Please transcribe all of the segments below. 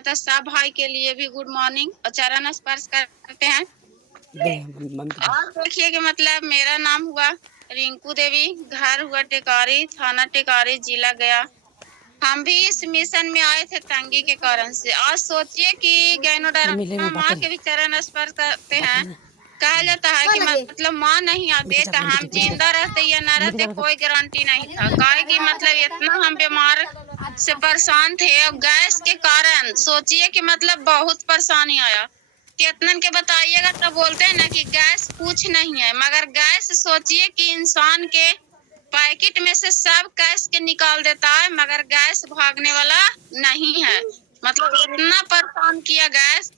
तो सब भाई के लिए भी गुड मॉर्निंग और चरण स्पर्श करते हैं। और देखिए कि मतलब मेरा नाम हुआ रिंकू देवी, घर हुआ टेकारी, थाना टेकारी, जिला गया। हम भी इस मिशन में आए थे तंगी के कारण से। आज सोचिए कि गैनोडर्मा माँ के भी चरण स्पर्श करते हैं। कहा जाता है कि मतलब माँ नहीं आते तो हम जिंदा रहते या न रहते कोई गारंटी नहीं था। काहे कि मतलब इतना हम बीमार से परेशान थे और गैस के कारण सोचिए कि मतलब बहुत परेशानी आया। कितनन के बताइएगा तब बोलते हैं ना कि गैस कुछ नहीं है, मगर गैस सोचिए कि इंसान के पैकेट में से सब गैस के निकाल देता है, मगर गैस भागने वाला नहीं है। मतलब इतना परेशान किया गैस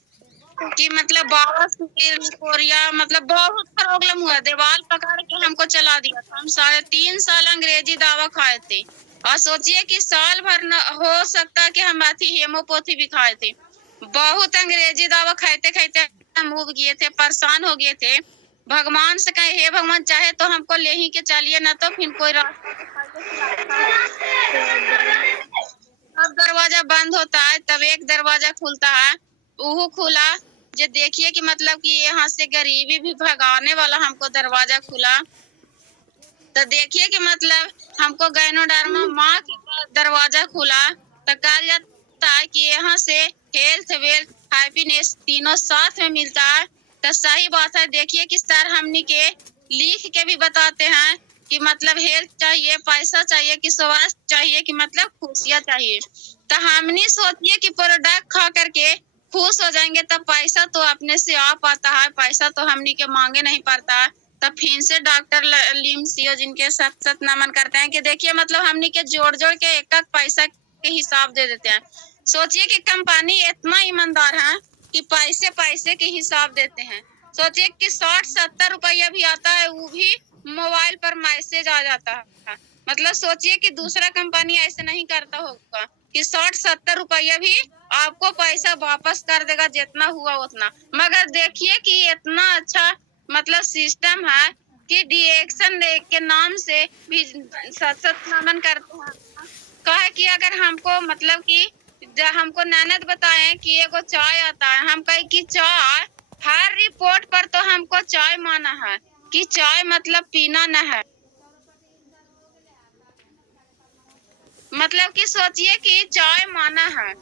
कि मतलब बवासीर कोरिया मतलब बहुत प्रॉब्लम हुआ। दीवार पकड़ के हमको चला दिया था। हम 3.5 साल अंग्रेजी दवा खाए थे और सोचिए कि साल भर न हो सकता कि हम अथी हेमोपैथी भी खाए थे। बहुत अंग्रेजी दवा खाते खाते हम उब गए थे, परेशान हो गए थे। भगवान से कहे हे भगवान चाहे तो हमको ले ही के चलिए, ना तो फिर कोई रास्ता दिखाइए अब दरवाजा बंद होता है तब एक दरवाजा खुलता है, वो खुला। जो देखिए कि मतलब कि यहाँ से गरीबी भी भगाने वाला हमको दरवाजा खुला। तो देखिए कि मतलब हमको गैनोडर्मा माँ के दरवाजा खुला। तो कहा जाता है कि यहाँ से हेल्थ वेल्थ हैप्पीनेस तीनों साथ में मिलता है। तो सही बात है। देखिए कि सर हमनी के लिख के भी बताते हैं कि मतलब हेल्थ चाहिए, पैसा चाहिए, कि स्वास्थ्य चाहिए, कि मतलब खुशियाँ चाहिए। तो हमनी सोचिए कि प्रोडक्ट खा करके खुश हो जाएंगे तब पैसा तो अपने से आ पाता है, पैसा तो हमनी के मांगे नहीं पड़ता है। तब फिर से डॉक्टर लिमसियो जिनके सख्त सख्त नमन करते हैं कि देखिए मतलब हमनी के जोड़ जोड़ के एक एक पैसा के हिसाब दे देते हैं। सोचिए कि कंपनी इतना ईमानदार है कि पैसे पैसे के हिसाब देते हैं। सोचिए कि 60-70 रुपया भी आता है, वो भी मोबाइल पर मैसेज आ जाता है। मतलब सोचिए कि दूसरा कंपनी ऐसे नहीं करता होगा कि 60-70 रुपया भी आपको पैसा वापस कर देगा जितना हुआ उतना। मगर देखिए कि इतना अच्छा मतलब सिस्टम है कि डिएक्शन के नाम से भी सत नमन करते हैं। कहे कि अगर हमको मतलब कि हमको ननद बताए कि एगो चाय आता है, हम कहे कि चाय हर रिपोर्ट पर तो हमको चाय माना है कि चाय मतलब पीना न है। मतलब कि सोचिए कि चाय माना है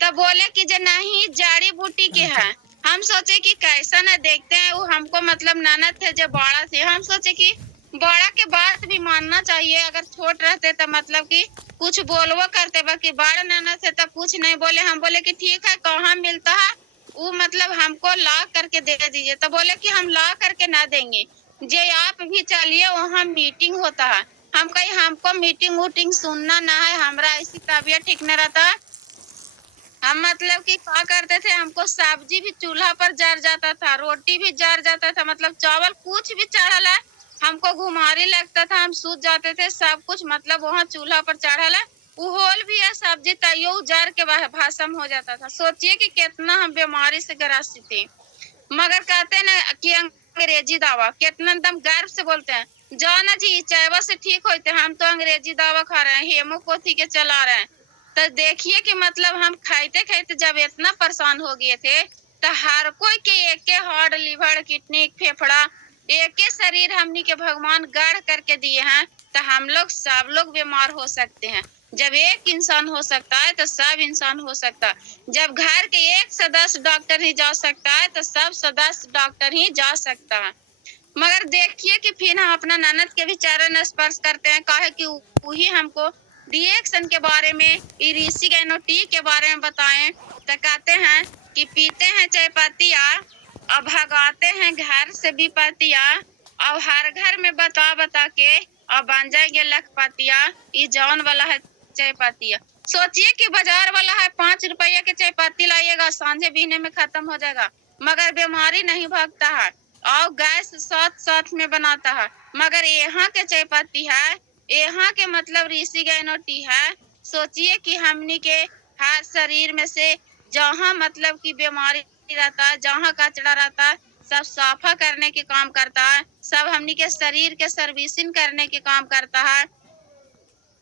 तो बोले कि जो नहीं जड़ी बूटी के है। हम सोचे कि कैसा न देखते हैं वो हमको मतलब ननद थे जो बड़ा थे। हम सोचे कि बड़ा के बात भी मानना चाहिए, अगर छोट रहते तो मतलब कि कुछ बोलवो करते, बाकी बड़ा ननद थे तो कुछ नहीं बोले। हम बोले कि ठीक है कहाँ मिलता है वो मतलब हमको ला करके दे दीजिए। तो बोले कि हम ला करके ना देंगे, जे आप भी चलिए वहाँ मीटिंग होता है। हम कहीं हमको मीटिंग वूटिंग सुनना ना है, हमरा ऐसी तबीयत ठीक न रहता। हम मतलब कि क्या करते थे, हमको सब्जी भी चूल्हा पर जर जाता था, रोटी भी जर जाता था, मतलब चावल कुछ भी चढ़ल है हमको घुमारी लगता था, हम सूत जाते थे सब कुछ। मतलब वहाँ चूल्हा पर चढ़ल है वो होल भी है सब्जी तैयो जर के भस्म हो जाता था। सोचिए कि कितना हम बीमारी से ग्रसित थे। मगर कहते हैं ना कि अंग्रेजी दवा कितना एकदम गर्व से बोलते हैं, जाओ ना जी चायवा से ठीक होते, हम तो अंग्रेजी दवा खा रहे हैं, हेमोपैथी के चला रहे हैं। तो देखिए कि मतलब हम खाते खाते जब इतना परेशान हो गए थे तो हर कोई के एक के हार्ट लिवर किडनी फेफड़ा एक के शरीर हमनी के भगवान गढ़ करके दिए हैं। तो हम लोग सब लोग बीमार हो सकते हैं। जब एक इंसान हो सकता है तो सब इंसान हो सकता है। जब घर के एक सदस्य डॉक्टर ही जा सकता है तो सब सदस्य डॉक्टर ही जा सकता है। मगर देखिए कि फिर हम अपना ननद के भी चरण स्पर्श करते हैं, काहे कि वही हमको रिएक्शन के बारे में टी के बारे में बताएं। तो कहते हैं कि पीते हैं चाय पत्तियाँ और भगाते हैं घर से भी पतिया, और हर घर में बता बता के और बन जाएंगे लखपतिया। ये जौन वाला है चाय पत्तिया। सोचिए कि बाजार वाला है 5 रुपया के चाय पत्ती लाइएगा, सांझे बीने में खत्म हो जाएगा, मगर बीमारी नहीं भागता है और गैस साथ साथ में बनाता है। मगर यहाँ के चाय पत्ती है, यहाँ के मतलब ऋषि गैनो टी है। सोचिए कि हमनी के हर शरीर में से जहाँ मतलब की बीमारी रहता है, जहाँ कचरा रहता है, सब साफा करने के काम करता है, सब हमनी के शरीर के सर्विसिंग करने के काम करता है।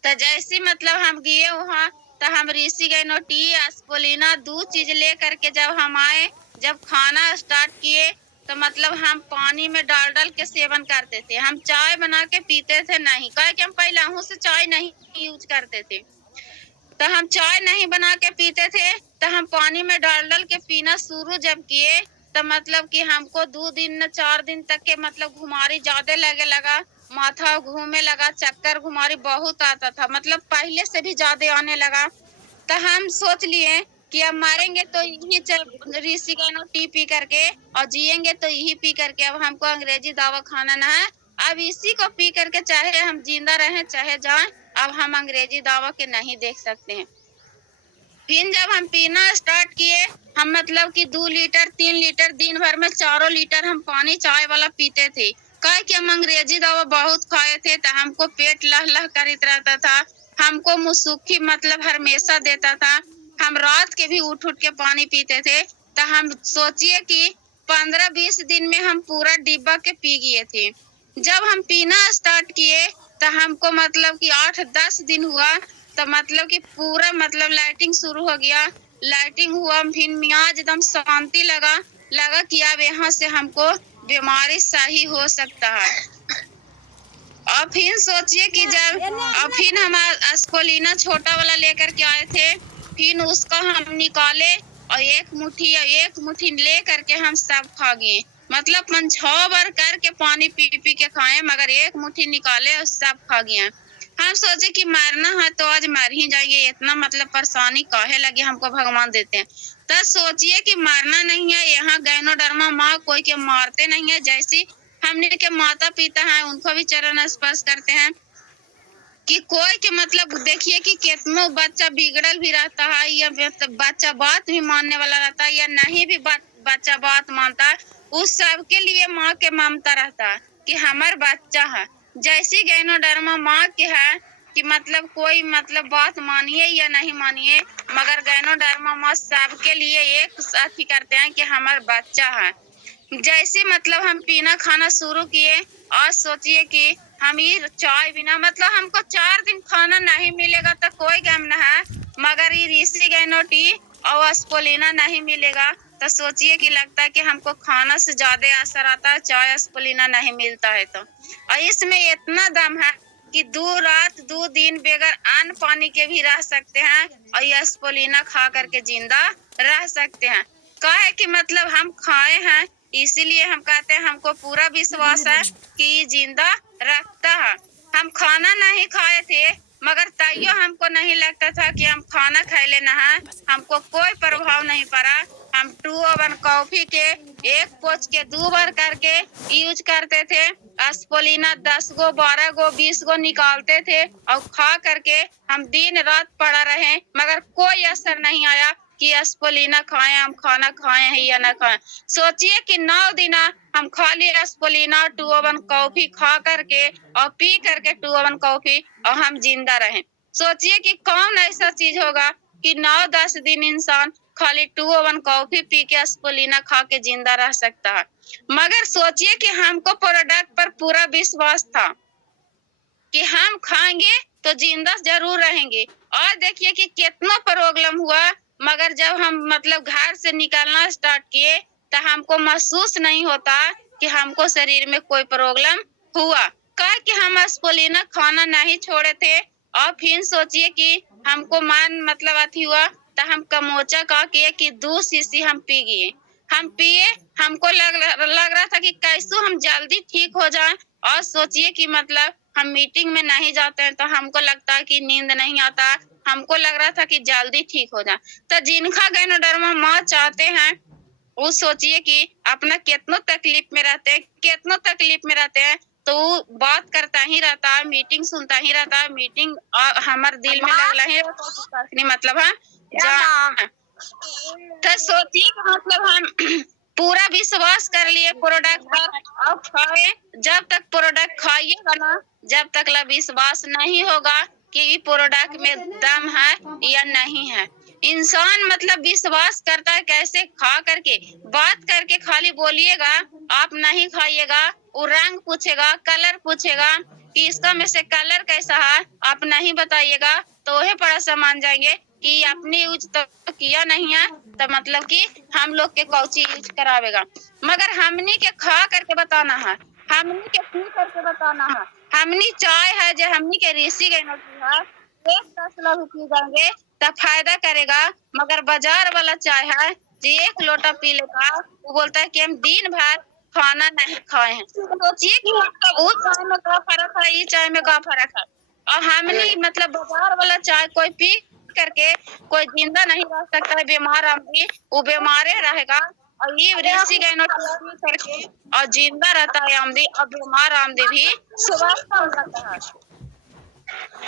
तो जैसे मतलब हम गए वहाँ तो हम ऋषि गैनो टी एस्पोलिना 2 चीज ले करके जब हम आए, जब खाना स्टार्ट किए, तो मतलब हम पानी में डाल डाल के सेवन करते थे। हम चाय बना के पीते थे नहीं, कहे कि हम पहले से चाय नहीं यूज करते थे। तो हम चाय नहीं बना के पीते थे, तो हम पानी में डाल डाल के पीना शुरू जब किए, तो मतलब कि हमको 2 दिन 4 दिन तक के मतलब घुमारी ज्यादा लगे लगा, माथा घूमे लगा, चक्कर घुमारी बहुत आता था, मतलब पहले से भी ज्यादा आने लगा। तो हम सोच लिए कि अब मरेंगे तो यही ऋषि गैनो टी पी करके, और जिएंगे तो यही पी करके, अब हमको अंग्रेजी दवा खाना ना है, अब इसी को पी करके चाहे हम जिंदा रहें चाहे जाएं, अब हम अंग्रेजी दवा के नहीं देख सकते हैं। फिर जब हम पीना स्टार्ट किए, हम मतलब कि 2 लीटर 3 लीटर दिन भर में 4 लीटर हम पानी चाय वाला पीते थे। कहे कि हम अंग्रेजी दवा बहुत खाए थे, तो हमको पेट लह लह करित रहता था, हमको मुसुखी मतलब हमेशा देता था, हम रात के भी उठ उठ के पानी पीते थे। तो हम सोचिए कि 15-20 दिन में हम पूरा डिब्बा के पी गए थे। जब हम पीना स्टार्ट किए, तो हमको मतलब कि 8-10 दिन हुआ, तो मतलब कि पूरा मतलब लाइटिंग शुरू हो गया, लाइटिंग हुआ, फिर मियाज एकदम शांति लगा, लगा कि अब यहाँ से हमको बीमारी सही हो सकता है। और फिर सोचिए कि जब फिर हम एस्पोलिना छोटा वाला लेकर के आए थे, फिर उसका हम निकाले और एक मुट्ठी ले करके हम सब खा गए, मतलब 5-6 बार करके पानी पी पी के खाए, मगर एक मुट्ठी निकाले और सब खा गए। हम सोचे कि मरना है तो आज मर ही जाइए, इतना मतलब परेशानी काहे लगे हमको भगवान देते हैं। तो सोचिए कि मरना नहीं है, यहाँ गैनोडर्मा माँ कोई के मारते नहीं है, जैसी हमने के माता पिता हैं उनको भी चरण स्पर्श करते हैं, कि कोई के मतलब देखिए कि कितनों बच्चा बिगड़ल भी रहता है, या बच्चा बात भी मानने वाला रहता है, या नहीं भी बच्चा बात मानता है, उस सब के लिए माँ के ममता रहता है कि हमार बच्चा है। जैसी गैनोडर्मा माँ के है कि मतलब कोई मतलब बात मानिए या नहीं मानिए, मगर गैनोडर्मा माँ सबके लिए एक साथी करते हैं कि हमार बच्चा है। जैसे मतलब हम पीना खाना शुरू किए, और सोचिए कि हम ये चाय बिना मतलब हमको 4 दिन खाना नहीं मिलेगा तो कोई गम ना है, मगर ये ऋषि गैनो टी और एस्पोलिना नहीं मिलेगा तो सोचिए कि लगता है कि हमको खाना से ज्यादा असर आता है, चाय एस्पोलिना नहीं मिलता है तो। और इसमें इतना दम है कि 2 रात 2 दिन बगैर अन्न पानी के भी रह सकते हैं, और ये एस्पोलिना खा करके जिंदा रह सकते हैं। कहे कि मतलब हम खाए हैं, इसीलिए हम कहते हैं, हमको पूरा विश्वास है कि ये जिंदा रखता है। हम खाना नहीं खाए थे, मगर तैयो हमको नहीं लगता था कि हम खाना खाए लेना है, हमको कोई प्रभाव नहीं पड़ा। हम 2 कॉफी के 1 पोच के 2 बार करके यूज करते थे, एस्पोलिना 10 गो 12 गो 20 गो निकालते थे, और खा करके हम दिन रात पड़ा रहे, मगर कोई असर नहीं आया कि एस्पोलिना खाएं, हम खाना खाएं है या ना खाएं। सोचिए कि 9 दिन हम खाली एस्पोलिना 2 कॉफी खा करके और पी करके 2 कॉफी, और हम जिंदा रहे। सोचिए कि कौन ऐसा चीज होगा कि 9-10 दिन इंसान खाली 2 कॉफी पी के एस्पोलिना खा के जिंदा रह सकता है। मगर सोचिए कि हमको प्रोडक्ट पर पूरा विश्वास था कि हम खाएंगे तो जिंदा जरूर रहेंगे, और देखिए कि कितना प्रॉब्लम हुआ, मगर जब हम मतलब घर से निकलना स्टार्ट किए, तो हमको महसूस नहीं होता कि हमको शरीर में कोई प्रॉब्लम हुआ, कहे कि हम एस्पोलिना खाना नहीं छोड़े थे। और फिर सोचिए कि हमको मन मतलब अथी हुआ, तो हम कमोचा का किए कि 2 शीशी हम पी गए। हम पिए, हमको लग रहा था कि कैसे हम जल्दी ठीक हो जाएं। और सोचिए कि मतलब हम मीटिंग में नहीं जाते हैं तो हमको लगता है कि नींद नहीं आता, हमको लग रहा था कि जल्दी ठीक हो जाए। तो जिनका गैनोडर्मा माँ चाहते हैं, वो सोचिए कि अपना कितनों तकलीफ में रहते हैं, कितनों तकलीफ में रहते हैं, तो वो बात करता ही रहता है, मीटिंग सुनता ही रहता है, मीटिंग हमारे दिल में लगला ही रहता है, मतलब है जा। तो सोचिए कि मतलब हम पूरा विश्वास कर लिए प्रोडक्ट पर, अब खाए, जब तक प्रोडक्ट खाइएगा ना, जब तक ला विश्वास नहीं होगा कि ये प्रोडक्ट में दम है या नहीं है। इंसान मतलब विश्वास करता है कैसे, खा करके बात करके खाली बोलिएगा, आप नहीं खाइएगा, वो रंग पूछेगा, कलर पूछेगा कि इसका में से कलर कैसा है, आप नहीं बताइएगा तो वही पड़ा सा मान जाएंगे। कि अपने यूज तो किया नहीं है, तो मतलब कि हम लोग के कौची यूज करावेगा। मगर हमनी के खा करके बताना है, हमनी के पी करके बताना है। हमनी चाय है जो हमनी के ऋषि गए है, 10 लोग पी जाएंगे तो फायदा करेगा। मगर बाजार वाला चाय है जो 1 लोटा पी लेगा, वो बोलता है कि हम दिन भर खाना नहीं खाए हैं। सोचिए कि मतलब उस चाय में क्या फर्क है, इस चाय में क्या फर्क है। और हमने मतलब बाजार वाला चाय कोई पी करके कोई जिंदा नहीं रह सकता है, बीमार आदमी वो बीमारे रहेगा। और ये ऋषि गैनो पी करके और जिंदा रहता है आमदी, और बीमार आमदी भी स्वस्थ हो जाता है।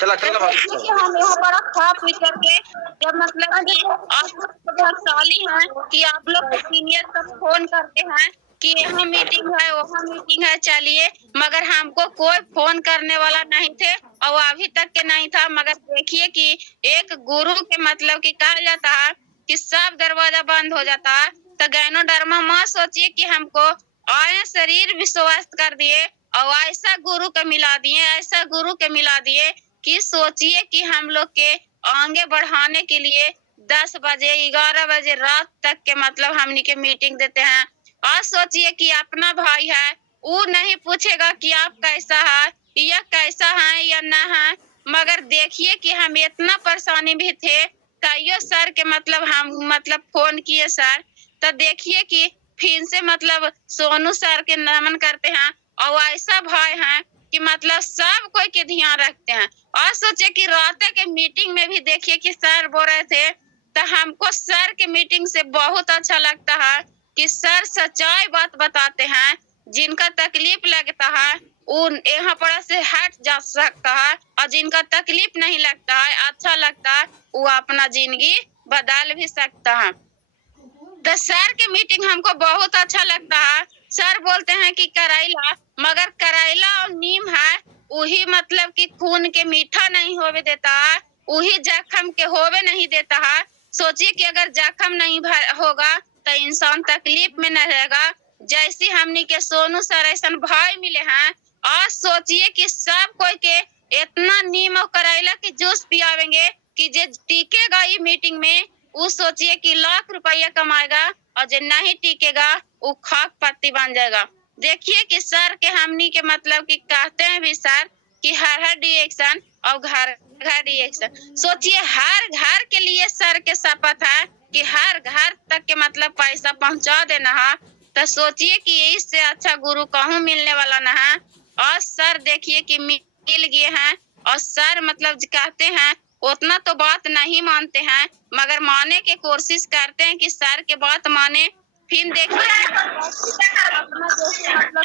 चला चला देखिए कि हम यहाँ बड़ा खा पी करके जब मतलब कि आप लोग तो भाग्यशाली हैं कि आप लोग सीनियर सब फोन करते हैं कि यहाँ मीटिंग है वहाँ मीटिंग है चलिए, मगर हमको कोई फोन करने वाला नहीं थे और अभी तक के नहीं था। मगर देखिए कि एक गुरु के मतलब कि कहा जाता है कि सब दरवाजा बंद हो जाता है, तो गैनोडर्मा माँ सोचिए कि हमको आए शरीर भी स्वस्थ कर दिए और ऐसा गुरु के मिला दिए, ऐसा गुरु के मिला दिए कि सोचिए कि हम लोग के आगे बढ़ाने के लिए 10 बजे 11 बजे रात तक के मतलब हमनी के मीटिंग देते हैं। और सोचिए कि अपना भाई है, वो नहीं पूछेगा कि आप कैसा है या कैसा है या ना है। मगर देखिए कि हम इतना परेशानी भी थे, तैयो सर के मतलब हम मतलब फोन किए सर, तो देखिए कि फिर से मतलब सोनू सर के नमन करते हैं। और ऐसा भाई है कि मतलब सब कोई के ध्यान रखते हैं। और सोचे कि रात के मीटिंग में भी देखिए कि सर बोल रहे थे, तो हमको सर के मीटिंग से बहुत अच्छा लगता है कि सर सच्चाई बात बताते हैं। जिनका तकलीफ लगता है उन यहाँ पर से हट जा सकता है, और जिनका तकलीफ नहीं लगता है अच्छा लगता है वो अपना जिंदगी बदल भी सकता है। तो सर के मीटिंग हमको बहुत अच्छा लगता है। सर बोलते हैं कि करेला, मगर करेला और नीम है वही मतलब कि खून के मीठा नहीं होवे देता है, वही जख्म के होवे नहीं देता है। सोचिए कि अगर जख्म नहीं होगा तो इंसान तकलीफ में न रहेगा। जैसे हमनी के सोनू सर ऐसा भाई मिले हैं, और सोचिए कि सब कोई के इतना नीम और करेला के जूस पियावेंगे कि जे टिकेगा ये मीटिंग में वो सोचिए कि लाख रुपया कमाएगा, और जो नहीं टिकेगा वो खाक पत्ती बन जाएगा। देखिए कि सर के हमनी के मतलब कि कहते हैं भी सर कि हर डिएक्शन और घर घर डिएक्शन। सोचिए हर घर के लिए सर के शपथ है कि हर घर तक के मतलब पैसा पहुंचा देना है। तो सोचिए कि इससे अच्छा गुरु कहूँ मिलने वाला ना है। और सर देखिए कि मिल गए हैं, और सर मतलब कहते हैं उतना तो बात नहीं मानते हैं, मगर माने की कोशिश करते हैं कि सर के बात माने। फिर देखिए अपना जैसे मतलब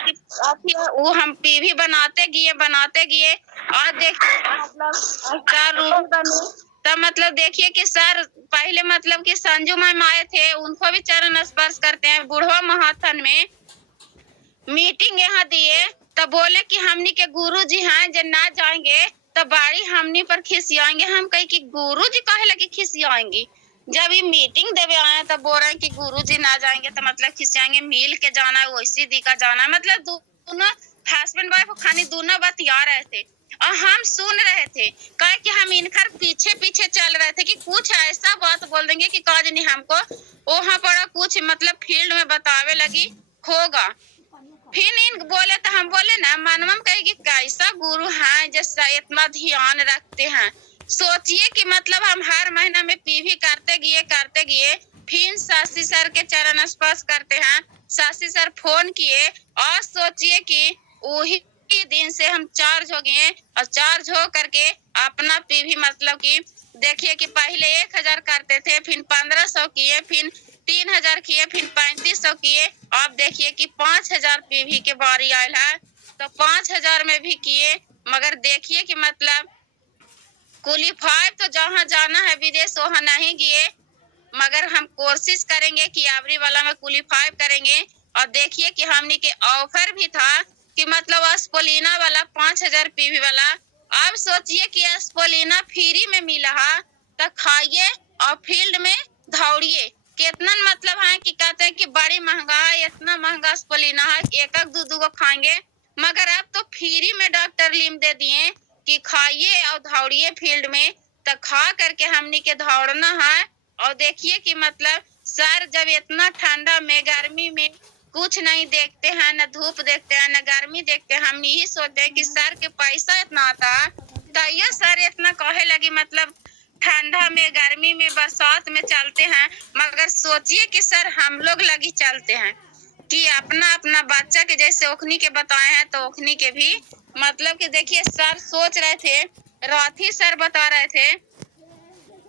कि वो हम टीवी बनाते गए और देखिए मतलब स्टार रूबी बने। तब मतलब देखिए कि सर पहले मतलब कि संजू मैम आए थे, उनको भी चरण स्पर्श करते हैं। बुढ़वा महाथन में मीटिंग यहाँ दिए, तब बोले कि हमनी के गुरु जी हैं जो ना जाएंगे तो बाड़ी हमनी पर खिसियाएंगे। हम कहे कि गुरु जी कहे लगे खिसियाएंगी, जब ये मीटिंग देवे आए तब बोल रहे हैं कि गुरु जी ना जाएंगे तो मतलब खिसियाएंगे। मिल के जाना है वैसी दी का जाना है, मतलब दोनों हस्बैंड वाइफ खानी दोनों बतिया रहे थे और हम सुन रहे थे। कहे कि हम इनकर पीछे पीछे चल रहे थे कि कुछ ऐसा बात बोल देंगे कि काज नहीं हमको वहाँ पड़ा कुछ मतलब फील्ड में बतावे लगी होगा। फिर इन बोले तो हम बोले ना मनमम कहे कि कैसा गुरु है जैसा इतना ध्यान रखते हैं। सोचिए कि मतलब हम हर महीना में पीवी करते गए फिर शशि सर के चरण स्पर्श करते हैं। शशि सर फोन किए और सोचिए कि वही दिन से हम चार्ज हो गए, और चार्ज हो करके अपना पीवी मतलब कि देखिए कि पहले 1000 करते थे, फिर 1500 किए, फिर 3000 किए, फिर 3500 किए। अब देखिए कि 5000 पीवी के बारी आयल है, तो 5000 में भी किए। मगर देखिए कि मतलब क्वालिफाई तो जहाँ जाना है विदेश वहाँ नहीं गए, मगर हम कोशिश करेंगे कि आवरी वाला में क्वालिफाई करेंगे। और देखिए कि हमने के ऑफर भी था कि मतलब अस्पोलिना वाला 5000 पीवी वाला। अब सोचिए कि अस्पोलिना फ्री में मिला है, तो खाइए और फील्ड में दौड़िए। कितना मतलब है कि कहते हैं कि बड़ी महंगा है, इतना महंगा अस्पोलिना है, एक दो को खाएंगे। मगर अब तो फ्री में डॉक्टर लिम दे दिए कि खाइए और दौड़िए फील्ड में, तो खा करके हमनी के दौड़ना है। और देखिए कि मतलब सर जब इतना ठंडा में गर्मी में कुछ नहीं देखते हैं, न धूप देखते हैं न गर्मी देखते हैं, हम यही सोचते हैं कि सर के पैसा इतना आता है तो ये सर इतना कहे लगी मतलब ठंडा में गर्मी में बरसात में चलते हैं। मगर सोचिए कि सर हम लोग लगी चलते हैं कि अपना अपना बच्चा के जैसे ओखनी के बताए हैं तो ओखनी के भी मतलब कि देखिए सर सोच रहे थे, राठी सर बता रहे थे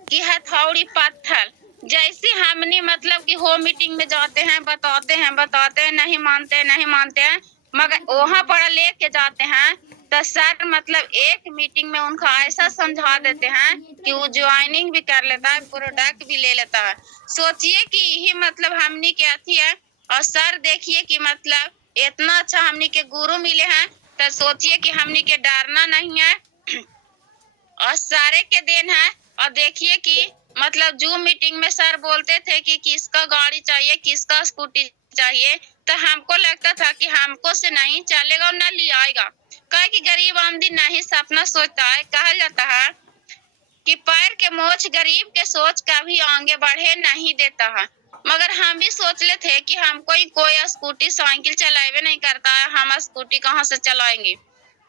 कि हथौड़ी पत्थर जैसे हमने मतलब कि होम मीटिंग में जाते हैं बताते हैं नहीं मानते हैं मगर वहाँ पर लेके जाते हैं तो सर मतलब एक मीटिंग में उनका ऐसा समझा देते हैं कि वो ज्वाइनिंग भी कर लेता है, प्रोडक्ट भी ले लेता है। सोचिए कि यही मतलब हमनी के अथी है। और सर देखिए कि मतलब इतना अच्छा हमनी के गुरु मिले हैं तो सोचिए कि हमनी के डरना नहीं है और सारे के देन है। और देखिए कि मतलब जूम मीटिंग में सर बोलते थे कि किसका गाड़ी चाहिए किसका स्कूटी चाहिए तो हमको लगता था कि हमको से नहीं चलेगा और न ले आएगा। कहे कि गरीब आमदी नहीं सपना सोचता है। कहा जाता है कि पैर के मोच गरीब के सोच कभी आगे बढ़े नहीं देता है। मगर हम भी सोच ले थे कि हमको कोई स्कूटी साइकिल चलावे नहीं करता है, हम स्कूटी कहाँ से चलाएंगे।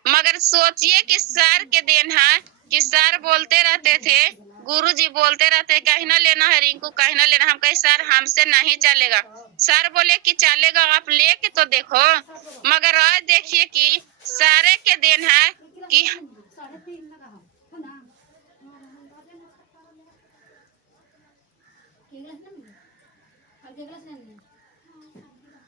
मगर सोचिए कि सर के देन है कि सर बोलते रहते थे, गुरुजी बोलते रहते कहीं ना लेना है रिंकू कहीं ना लेना। हम कहे सर हमसे नहीं चलेगा। सर बोले कि चलेगा आप लेके तो देखो। मगर आज देखिए कि सारे के देन है कि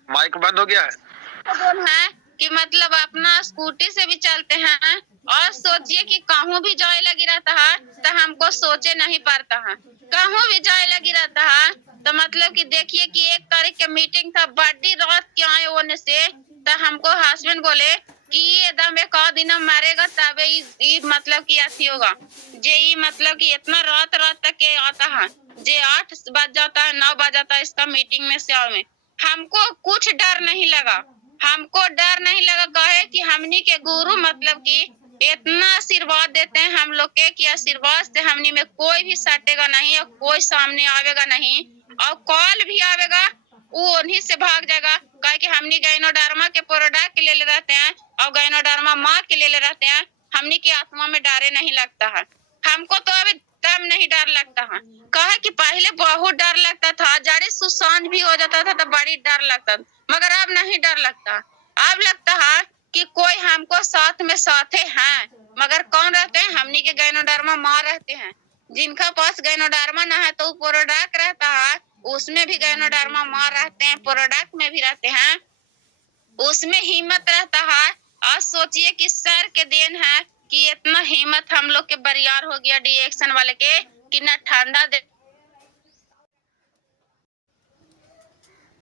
माइक बंद हो गया है। कि मतलब अपना स्कूटी से भी चलते हैं। और सोचिए कि कहूँ भी जाए लगी रहता है तो हमको सोचे नहीं पड़ता है, कहूँ भी जाए लगी रहता है तो मतलब कि देखिए कि 1 तारीख के मीटिंग था बड़ी रात के आए होने से तो हमको हस्बैंड बोले कि ये दम एक दिन मरेगा तबे मतलब कि ऐसी होगा जे मतलब कि इतना रात तक के आता है जे 8 बज जाता है 9 बज जाता है इसका मीटिंग में से में। हमको कुछ डर नहीं लगा, हमको डर नहीं लगा। कहे कि हमनी के गुरु मतलब कि इतना आशीर्वाद देते हैं हम लोग के कि आशीर्वाद से हमनी में कोई भी सटेगा नहीं और कोई सामने आवेगा नहीं। और कॉल भी आवेगा वो उन्हीं से भाग जाएगा। कहे कि हमनी गायनोडर्मा के प्रोडक्ट ले ले रहते हैं और गायनोडर्मा माँ के ले ले रहते हैं। हमनी की आत्मा में डरे नहीं लगता है। हमको तो अभी दम नहीं डर लगता है। कहे कि पहले बहुत डर लगता था, जड़ी सुसान भी हो जाता था तो बड़ी डर लगता था मगर अब नहीं डर लगता। अब लगता है कि कोई हमको साथ में साथे हैं। मगर कौन रहते हैं? हमनी के गायनोडर्मा माँ रहते हैं। जिनका पास गायनोडर्मा ना है तो प्रोडक्ट रहता है उसमें भी गायनोडर्मा माँ रहते हैं, प्रोडक्ट में भी रहते हैं, उसमें हिम्मत रहता है। और सोचिए कि सर के देन है कि इतना हिम्मत हम लोग के बरियार हो गया डी एक्शन वाले के कि न ठंडा